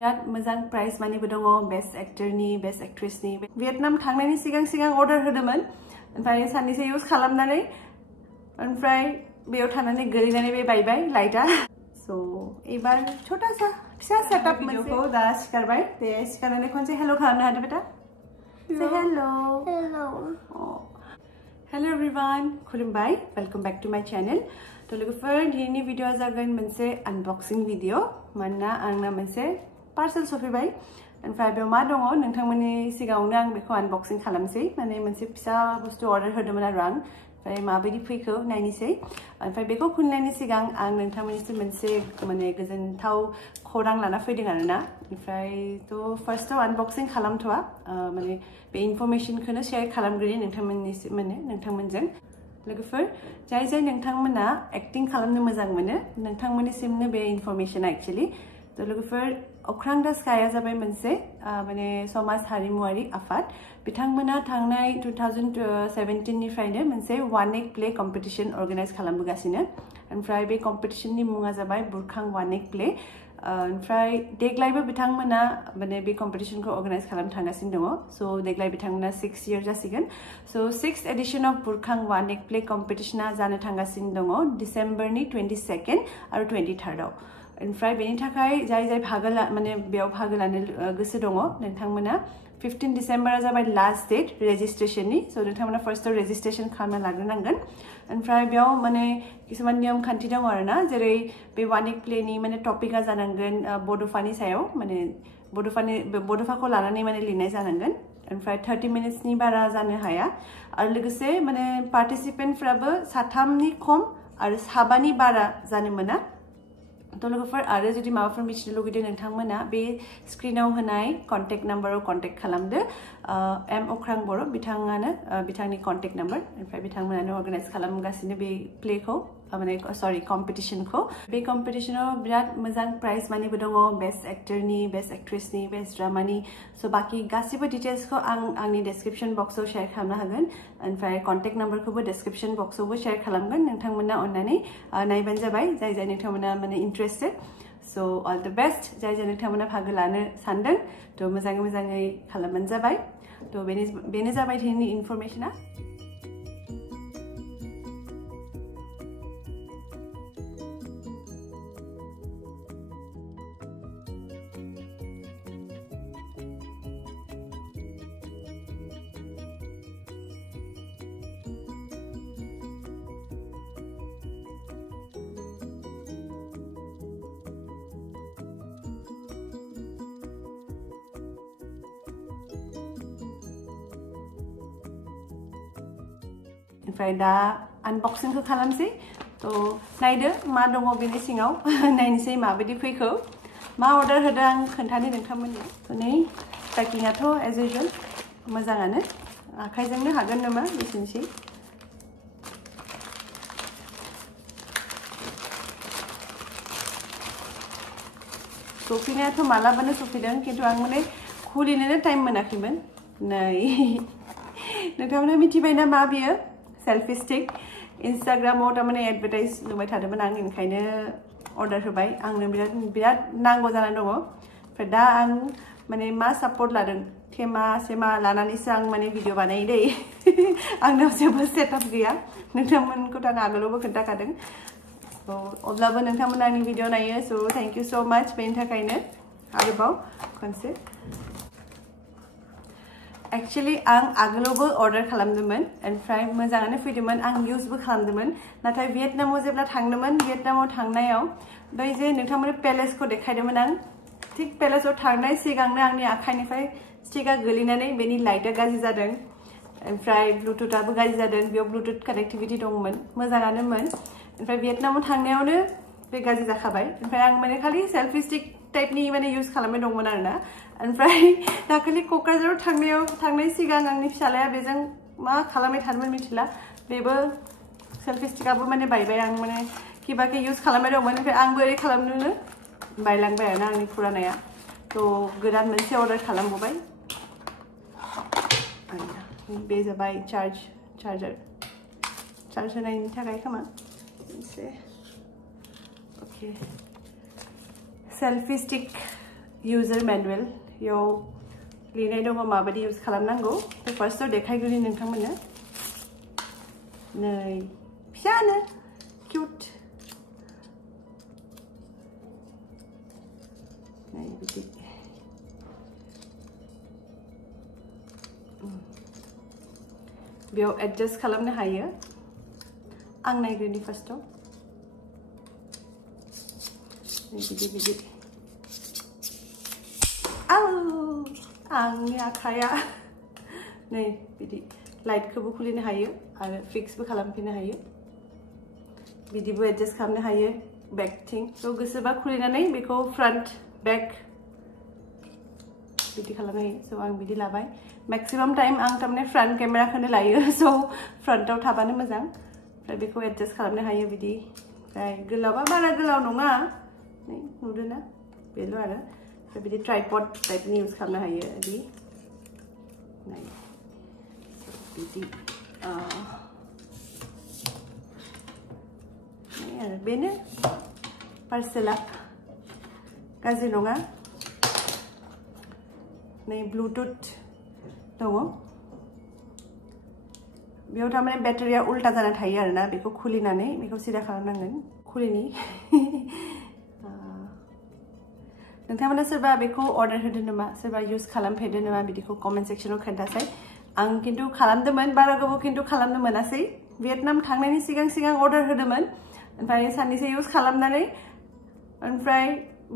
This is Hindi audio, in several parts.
बिराद मोजां प्राइज मानिबो दङ बेस्ट एक्टरनि बेस्ट एक्ट्रेसनि भियेटनाम थांनायनि सिगां अर्डार होदोंमोन ओमफ्राय साननैसो इउज खालामनानै ओमफ्राय बेयाव थानानै गोलैनानै बे बायबाय लाइटआ सो एबार छोटा सा फिसा सेटअप भिडिअखौ दा सिखारबाय दे सिखारनानै खनसे हेलो खालामनो हादो बेटा से हेलो एवरीवन खुलुमबाय welcome back to my channel तो लोगोफोर दिनैनि भिडिअआ जागोन मोनसे अनबॉक्सिंग भिडिअ मानोना आंना मोनसे पार्सल सफैबाय ओमफ्राय बेयाव मा दङ नोंथांमोननि सिगाङावनो आं बेखौ अनबॉक्सिंग खालामसै माने मोनसे फिसा बुस्थु अर्डार होदोंमोन आरो आं ओमफ्राय माबायदि फैखो नायनोसै ओमफ्राय बेखौ खुलिनायनि सिगां आं नोंथांमोननिसिम मोनसे माने गोजोनथाव खौरां लाना फैदों आरोना ओमफ्राय थ' फार्स्टआव अनबॉक्सिंग खालामथ'आ माने बे इनफरमेशनखौनो शेयार खालामग्रोयो नोंथांमोननिसिम माने नोंथांमोनजों लोगोफोर जाय एक्टिंग खालामनो मोजां मोनो नोंथांमोननिसिमनो बे इनफरमेशना एक्चुअली तो लोगोफोर अख्रां दा स्काया जाबाय मोनसे माने समाज हारिमुआरि आफाद बिथांमोना थांनाय 2017 निफ्रायनो मोनसे वन एक प्ले कम्पिटिशन अर्गानाइज खालामबोगासिनो ओमफ्राय बे कम्पिटिशननि मुङा जाबाय बुरखां वन एक प्ले ओमफ्राय देग्लायबो बिथांमोना माने बे कम्पिटिशनखौ अर्गानाइज खालामनो थांगासिनो दङ सो देग्लाय बिथांमोना 6 इयार जासिगोन सो 6th एडिशन अफ बुरखां वन एक प्ले कम्पिटिशना जानो थांगासिनो दङ डिसेम्बरनि 22nd आरो 23rd आव ओमफ्राय बेनि थाखाय जाय माने बेयाव भागो लानो गोसो दङ नोंथांमोना 15 डिसेम्बरा जाबाय लास्ट डेट रेजिस्ट्रेशननि सो नोंथांमोना फार्स्टआव रेजिस्ट्रेशन खालामना लाग्रोनांगोन ओमफ्राय बेयाव माने किसुमान नियम खान्थि दङ आरोना जेरै बे वन एक प्लेनि माने टपिकआ जानांगोन बड'फानि सायाव माने बड'फाखौ लानानै माने लिरनाय जानांगोन ओमफ्राय 30 मिनिट्सनि बारा जानो हाया आरो लोगोसे माने पार्टिसिपेन्टफ्राबो 3नि खम आरो 7नि बारा जानो मोना तो लोगोफोर आरो जुदि माबाफोर मिथिनो लुगैदों नोंथांमोना बे स्क्रिनाव होनाय कन्टेक्ट नाम्बाराव कन्टेक्ट खालामदो एम अख्रां बर' बिथाङानो बिथांनि कन्टेक्ट नाम्बार ओमफ्राय बिथांमोनानो अर्गानाइज खालामगासिनो बे प्लेखौ माने सरि कम्पिटिशनखौ बे कम्पिटिशनाव बिराद मोजां प्राइज मानिबो दङ बेस्ट एक्टरनि बेस्ट एक्ट्रेसनि बेस्ट ड्रामानि सो बाकी गासिबो डिटेल्सखौ आं आंनि डेस्क्रिप्शन बक्सआव शेयार खालामनो हागोन ओमफ्राय कन्टेक्ट नाम्बारखौबो डेस्क्रिप्शन बक्सआवबो शेयार खालामगोन नोंथांमोना अननानै नायबानो जाबाय जाय नोंथांमोना माने interested so all the best जाय नोंथांमोना भागो लानो सानदों थ' मोजाङै खालामबानो जाबाय थ' बेनो जाबाय दिनैनि इनफरमेशना ओमफ्राय दा अनबॉक्सिंखौ खालामसै तो नायदो मा दङ बेनि सिङाव नायनोसै माबायदि फैखो मा अर्डार होदों आं खोन्थानो नोंथांमोननो तो नै पेकिंआथ' एज इउजुअल मोजाङानो आखाइजोंनो हागोन नामा बेसेनोसै सफैनायाथ' मालाबानो सफैदों खिन्थु आं माने खुलिनोनो टाइम मोनाखैमोन नै नोंथांमोना मिथिबायना मा बियो सेल्फि स्टिक इन्स्टाग्रामाव तारमाने एडभार्टाइज नुबाय थादोंमोन आं ओंखायनो अर्डार होबाय आंनो बिराद नांगौ जानानै दङ ओमफ्राय दा आं माने मा सापर्ट लादों सेमा लानानैसो आं माने भिडिअ बानायो दै आंनाव जेबो सेटआप गैया नोंथांमोनखौथ' आं आगोलावबो खोन्थाखादों सो अब्लाबो नोंथांमोना आंनि भिडिअ नायो सो थेंक इउ सो माच बेनि थाखायनो आरोबाव खनसे एक्चुअली आं आगोलावबो अर्डार खालामदोंमोन ओमफ्राय मोजाङानो फैदोंमोन आं इउजबो खालामदोंमन नाथाय भियेटनामाव जेब्ला थांदोंमोन भियेटनामाव थांनायाव बै जे नोंथांमोननो पेलेसखौ देखायदोंमोन आं थिक पेलेसाव थांनाय सिगांनो आंनि आखाइनिफ्राय स्टिकआ गोलैनानै बेनि लाइटआ गाज्रि जादों ओमफ्राय ब्लुटुथआबो गाज्रि जादों बेयाव ब्लुटुथ कानेक्टिभिटि दंमोन मोजाङानोमोन ओमफ्राय भियेटनामाव थांनायावनो बे गाज्रि जाखाबाय ओमफ्राय आं माने खालि सेल्फि स्टिक टाइपनि माने इउज खालामबाय दंमोन आरोना ओमफ्राय दाखालि क'क्राझाराव थांनाय सिगां आंनि फिसालाया बेजों मा खालामबाय थादोंमोन मिथिला बेबो सेल्फि स्टिकआबो माने बायबाय आं माने किबाके इउज खालामबाय दंमोन ओमफ्राय आंबो ओरै खालामनोनो बायलांबाय आरोना आंनि फुरानाया थ' गोदान मोनसे अर्डार खालामबावबाय बे जाबाय चार्जार होनायनि थाखाय खोमा okay selfie stick user manual याव लिरनाय दङ माबायदि यूज खालामनांगौ तो फार्स्टआव देखायग्रोनि नोंथांमोननो नै फिसानो क्यूट नै बिदि बेयाव एडजस्ट खालामनो हायो आं नायग्रोनि फार्स्टआव बिदि बिदि आंनि आखाया नै बिदि लाइटखौबो खुलिनो हायो आरो फिक्सबो खालामफिननो हायो बिदिबो एडजस्ट खालामनो हायो बैकथिं तो गोसोबा खुलिनानै बेखौ फ्रन्ट बैक बिदि खालामनो हायो सो आं बिदि लाबाय मैक्सिमम टाइम आं तारमाने फ्रन्ट केमेराखौनो लायो सो फ्रन्टआव थाबानो मोजां ओमफ्राय बेखौ एडजस्ट खालामनो हायो बिदि ओमफ्राय गोलावबा बारा गोलाव नङा नै नुदोंना बेल' आरो ओमफ्राय बिदि ट्राइपड टाइपनि यूज खालामनो हायो बिदि नै बिदि नै आरो बेनो पार्सेला गाज्रि नङा नै ब्लुटुथ दङ बेयाव तारमाने बेटारिया उल्टा जाना थायो आरोना बेखौ खुलिनानै बेखौ सिदा खालामनांगोन खुलिनि नोंथांमोना सोरबा बेखौ अर्डार होदों नामा सोरबा यूज खालामफेरदों नामा बिदिखौ कमेन्ट सेक्शनाव खोन्थासै आं किन्तु खालामदोंमोन बारा गोबाव किन्तु खालामनो मोनासै भियेटनाम थांनायनि सिगां अर्डार होदोंमोन ओमफ्राय साननैसो यूज खालामनानै ओमफ्राय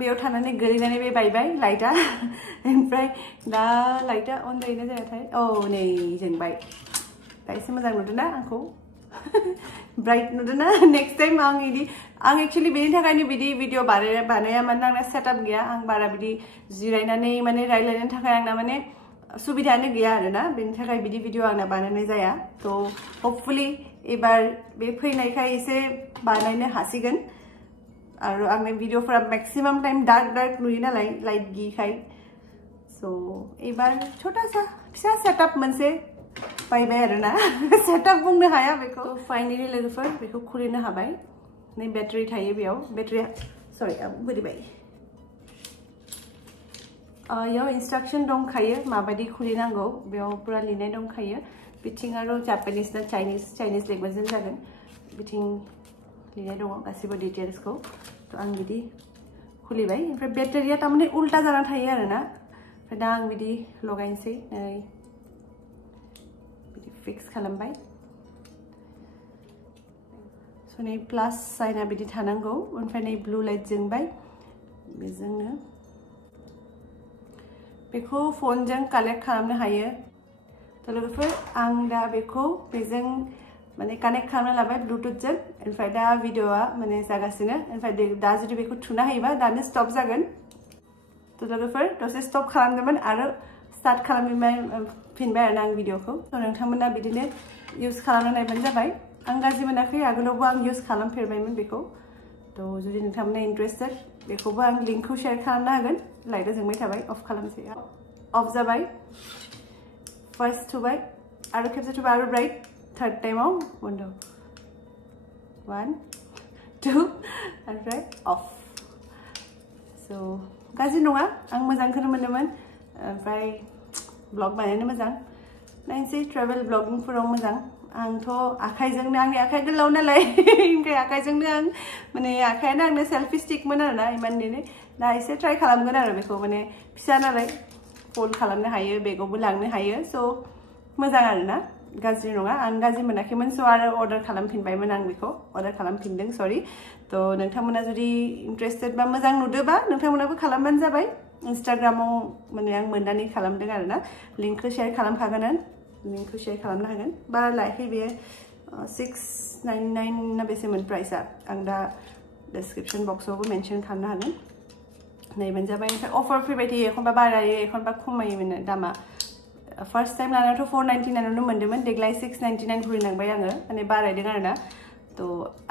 बेयाव थानानै गोलैनानै बे बायबाय लाइटआ ओमफ्राय दा लाइटआ अन जायोना जायाथाय औ नै जोंबाय दा एसे मोजां नुदोंना आंखौ ब्राइट नुदोंना नेक्स्ट टाइम आं एक्चुअली बेनि थाखायनो बिदि भिडिअ बानायामोन आंना सेटआप गैया आं बारा बिदि जिरायनानै माने रायलायनो थाखाय आंना माने सुबिदायानो गैया आरोना बेनि थाखाय बिदि भिडिअ आंना बानायनाय जाया तो होपफुली एबार बे फैनायखाय एसे बानायनो हासिगोन आरो आंनि भिडिअफोरा मैक्सिमम टाइम डार्क नुयो नालाय लाइट गैयिखाय सो एबार छोटा सा फिसा सेटआप मोनसे बायबाय आरोना सेटआप बुंनो हाया बेखौ फाइनाली लोगोफोर बेखौ खुलिनो हाबाय नै बेटारि थायो बेयाव बेटारिया सरि आं बोरैबाय याव इंस्ट्रक्शन दंखायो माबायदि खुलिनांगौ बेयाव पुरा लिरनाय दंखायो बिथिं आरो जापानिस ना चाइनिस लेंगुवेजजों जागोन बिथिं लिरनाय दङ गासिबो डिटेल्सखौ तो आं बिदि खुलिबाय ओमफ्राय बेटारिया तारमाने उल्टा जाना थायो आरोना ओमफ्राय दा आं बिदि लगायनोसै नै बिदि फिक्स खालामबाय सो नै प्लास साइना बिदि थानांगौ ओमफ्राय नै ब्लू लाइट जोंबाय बेजोंनो बेखौ फनजों कानेक्ट खालामनो हायो तो लोगोफोर आं दा बेखौ बेजों माने कानेक्ट खालामना लाबाय ब्लुटुथजों ओमफ्राय दा भिडिअआ माने जागासिनो ओमफ्राय दा जुदि बेखौ थुना होयोबा दानो स्टप जागोन तो लोगोफोर दसे स्टप खालामदोंमोन आरो स्टार्ट खालामफिनबाय आरोना आं भिडिअखौ तो नोंथांमोना बिदिनो यूज खालामना नायबानो जाबाय आं गाज्रि मोनाखै आगोलावबो आं यूज खालामफेरबायमोन बेखौ तो जुदि नोंथांमोना इन्ट्रेस्टेड बेखौबो आं लिंकखौ शेयार खालामना होगोन लाइटआ जोंबाय थाबाय अफ खालामसै अफ जाबाय फार्स्ट थुबाय आरो खेबसे थुबाय आरो ब्राइट थर्ड टाइमाव बन्द 1 2 ओमफ्राय अफ सो गाज्रि नङा आं मोजांखौनो मोनदोंमोन ओमफ्राय ब्लग बानायनो मोजां नायनोसै ट्रेभेल ब्लगिंफोराव मोजां आंथ' आखाइजोंनो आंनि आखाइ गोलाव नालाय ओमफ्राय आखाइजोंनो आं माने आखायानो आंनो सेल्फि स्टिकमोन आरोना इमाननिनो दा एसे ट्राइ खालामगोन आरो बेखौ माने फिसा नालाय फोल्ड खालामनो हायो बेगावबो लांनो हायो स' मोजां आरोना गाज्रि नङा आं गाज्रि मोनाखैमोन स' आरो अर्डार खालामफिनबायमोन आं बेखौ अर्डार खालामफिनदों सरि तो नोंथांमोना जुदि इन्ट्रेस्टेड बा मोजां नुदोंबा नोंथांमोनाबो खालामबानो जाबाय इन्स्टाग्रामाव माने आं मोननानै खालामदों आरोना लिंकखौ शेयार खालामखागोन आं लिंकखौ शेयार खालामनो हागोन बारा लायाखै बेयो 699 ना बेसेमोन प्राइसआ आं दा डिस्क्रिप्शन बक्सआवबो मेनसन खालामनो हागोन नायबानो जाबाय ओमफ्राय अफार फैबाय थायो एखनबा बारायो एखनबा खमायोमोन दामा फार्स्ट टाइम लानायावथ' 499 आवनो मोन्दोंमोन देग्लाय 699 भरिनांबाय आङो माने बारायदों आरोना तो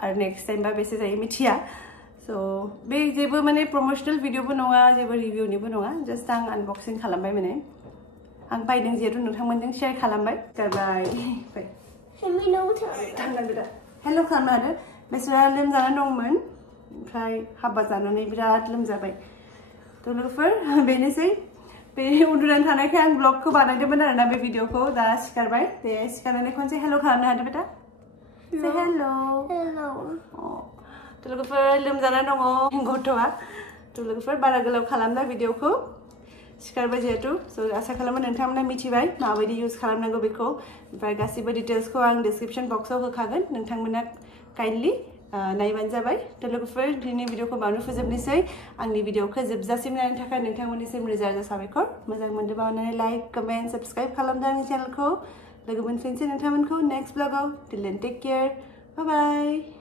आरो नेक्स्ट टाइमबा बेसे जायो मिथिया सो बे जेबो माने प्रमोशनेल भिडिअबो नङा जेबो रिभिउनिबो नङा जास्ट आं आनबक्सिं खालामबाय माने आं बायदों जिहेतु नोंथांमोनजों शेयार खालामबाय गारबाय थांनांगौ दा हेल' खालामनो आरो बेसोरा लोमजानानै दंमोन ओमफ्राय हाबा जानानै बिराद लोमजाबाय तो लोगोफोर बेनोसै बे उन्दुनानै थानायखाय आं ब्लगखौ बानायदोंमोन आरोना बे भिडिअखौ दा सिखारबाय दे सिखारनानै खनसे हेल' खालामनो हादो बेटा से हेल' तो लोगोफोर लोमजाना दङ गथ'आ तो लोगोफोर बारा गोलाव खालामदा भिडिअखौ सिखारबाय जिहेतु स' आसा खालामो नोंथांमोना मिथिबाय माबायदि इउज खालामनांगौ बेखौ ओमफ्राय गासिबो डिटेल्सखौ आं डिस्क्रिप्शन बक्सआव होखागोन नोंथांमोना काइन्डलि नायबानो जाबाय तो लोगोफोर दिनैनि भिडिअखौ बावनो फोजोबनोसै आंनि भिडिअखौ जोबजासिम नायनो थाखाय नोंथांमोननिसिम रोजा रोजा साबायखर मोजां मोनदोंबा अन्नानै लाइक कमेन्ट साबस्क्राइब खालामदो आंनि चेनेलखौ लोगो मोनफिनसै नोंथांमोनखौ नेक्स्ट ब्लगाव till then take care bye bye